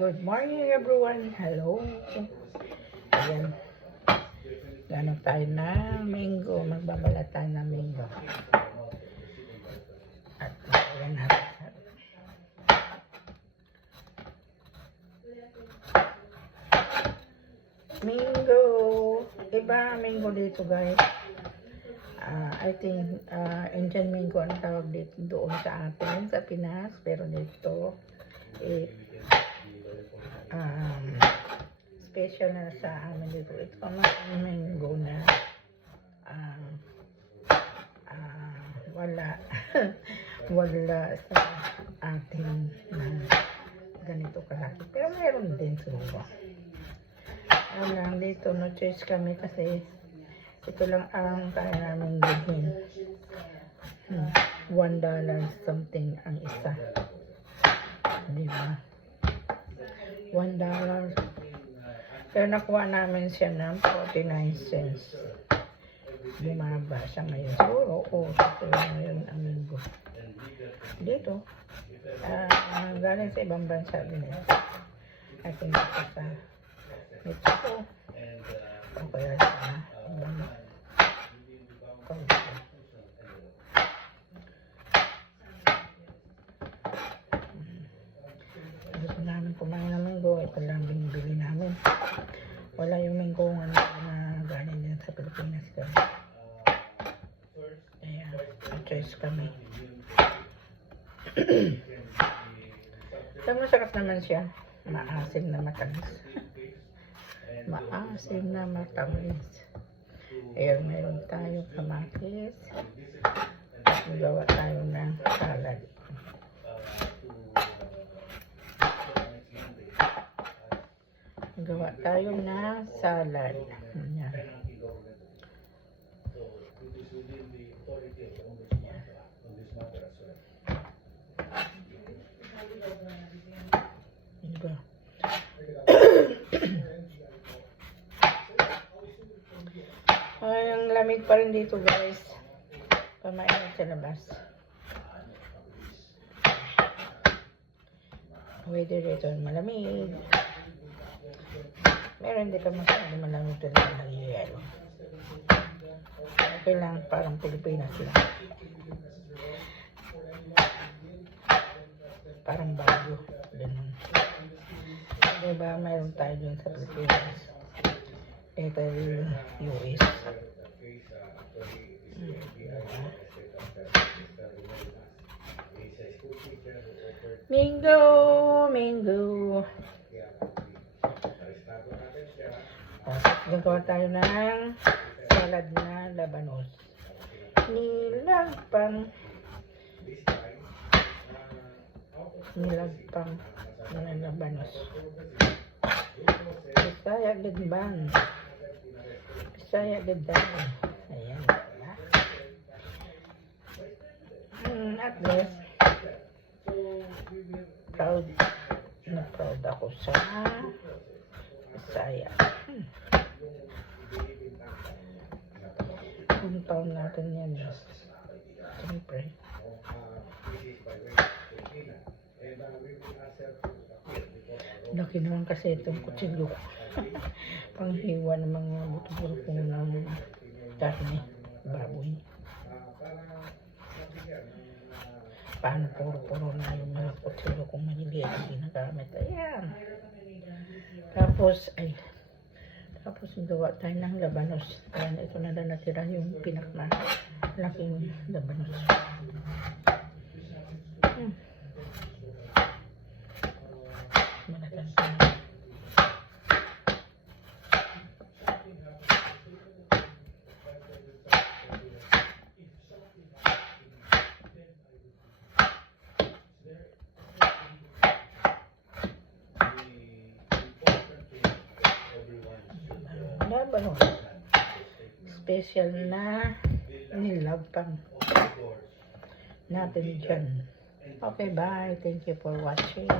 Good morning everyone. Hello. Ayan. Gano tayo na mango. Magbabalat tayo ng mango. At ayan natin. Mango. Iba mango dito guys. I think Indian mango ang tawag dito doon sa atin sa Pinas. Pero dito special na sa amin dito. Ito ang mango na wala wala sa atin na ganito kalaki. Pero meron din siguro. Lang dito no choice kami kasi ito lang ang kaya namin gawin. $1 something ang isa. Diba? $1. Pero nakuha namin siya ng 49 cents. Bumaba siya ngayon. Siguro, ito ngayon ang linggo. Dito, galing sa ibang bansa din. I think ito sa Mexico. O kaya sa ibang country. Gusto namin kumain ng mango. Ito lang binibili namin. Wala yung mango na galing din sa Pilipinas. Kaya, choice kami. So, masarap naman siya. Maasim na matamis. Maasim na matamis. Ayan, meron tayong kamatis. Magawa tayo ng salad. Gawa tayo na salad. Ayan. Diba? Ay, ang lamig pa rin dito guys. Pamainit sa labas. Weather dito malamig. Meron din ka masyado malamig doon na nagyayalo. Okay lang, parang Pilipinas lang. Parang bago. Ganun. Diba, meron tayo doon sa Pilipinas. Ito yung US. Mango! Mango! Gagawa tayo ng salad na labanos. Nilagpang na labanos. Bisaya Gedbang. Bisaya Gedbang. Ayan. At least, proud na proud ako sa Bisaya. Kung taon natin yan. Siyempre. Laki naman kasi itong kutsilyo. Panghiwa ng mga buto-buto ng karne, baboy. Paano puro-puro na yung mga kutsilyo kung maliliit ang ginagamit. Ayan. Tapos gawa tayo ng labanos. Ayan, ito na lang natira yung pinakalaking labanos. Malakas na. Labanos. Special na nilagpang natin dyan. Okay, bye. Thank you for watching.